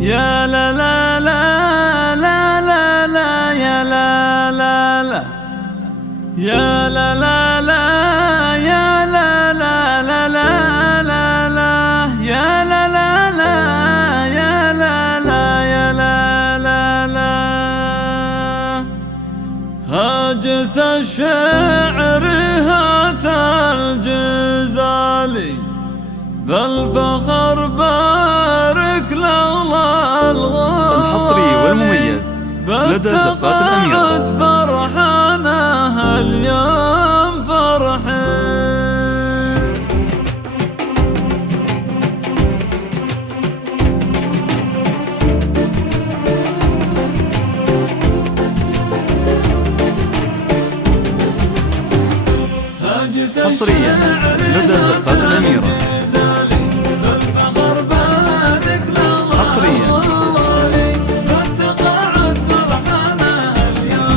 يا لا لا لا لا لا لا يا لا لا لا يا لا لا لا يا لا لا لا لا لا لا يا لا لا لا يا لا لا يا لا لا لا هاجس الشعر هات الجزالي بالفخر بارك لولا الغالي الحصري والمميز لدى زقات الأميرة. فرحانة اليوم فرحين حصريا لدى زقات الأميرة.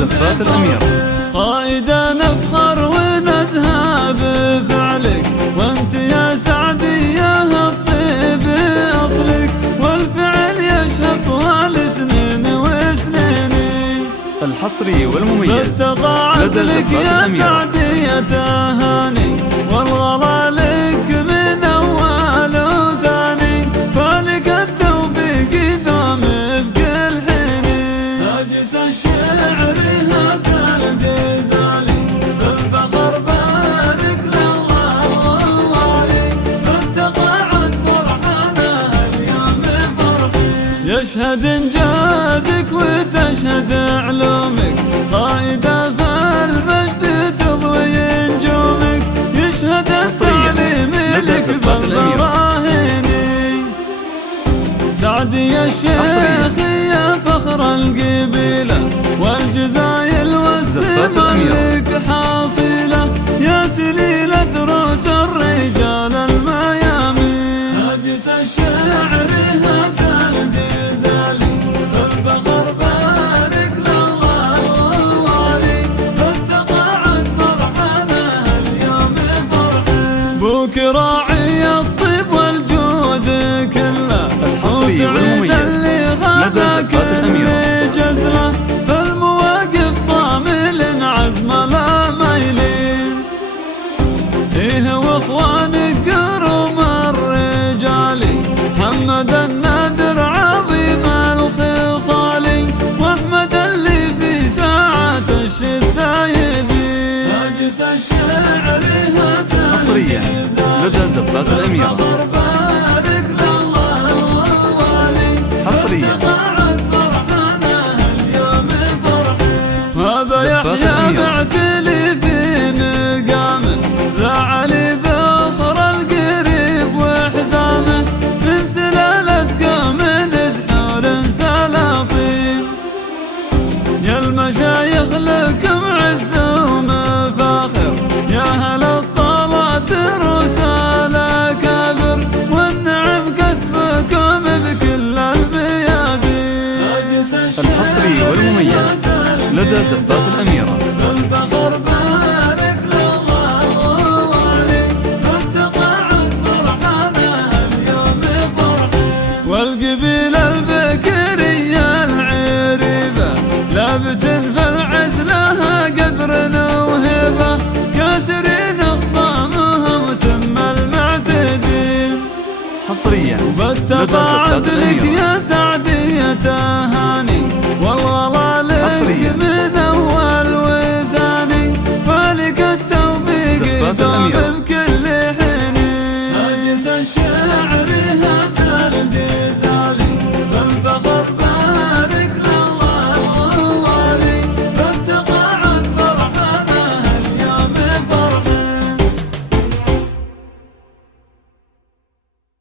زفات الأميرة. قائدا نفخر ونزهى بفعلك، وانت يا سعدية الطيب أصلك، والفعل يشهد طوال سنين وسنين. الحصري والمميز لدى زفات يا الأميرة. سعدية تهاني والغلا لك من أول وثاني، فالك التوفيق دوم بكل حين. هاجس الشعر هات الجزالي بالفخر بارك للغوالي، بالتقاعد فرحانة اليوم فرحي. يشهد انجازك وتشهد علومك، قائدة في المجد تضوي نجومك، يشهد السعلي ملك بالبراهين. سعدي يا الشيخ يا فخر القبيلة، والجزايل والسماء لك حاصلة، يا سليلة رؤوس الرجال الميامين. هاجس الشعر هات الجزالي بالفخر بارك للغوالي، بالتقاعد فرحانة اليوم فرحين. بوك راعي الطيب والجود كله، الحصري والمميز لدى زقات الأميرة. جزله في المواقف صامل عزم لا ميلين. إيه واخوانك قروم الرجالي، محمد النادر عظيم الخصالي، واحمد اللي في ساعة الشدة يبين. هاجس الشعر هات حصريا لدى زقات الأميرة. حصريا هذا يحيى معتلي في مقامه، ذا علي ذخر القريب وحزامه، من سلالة قوم زحور سلاطين. يا المشايخ لكم عز ومفاخر، يا هل الطلعت رسال كابر، والنعم كسبكم بكل الميادين. الحصري والمميز لدى زفات الأميرة. بالفخر بارك للغوالي، بالتقاعد فرحانة اليوم فرحي. والقبيلة البكرية العريبة، لابت في العز لها قدر وهبة، كاسرين خصامهم سم المعتدين. حصريا لدى زفات بالتقاعد لك الأميرة. يا سعدية تهاني والغلا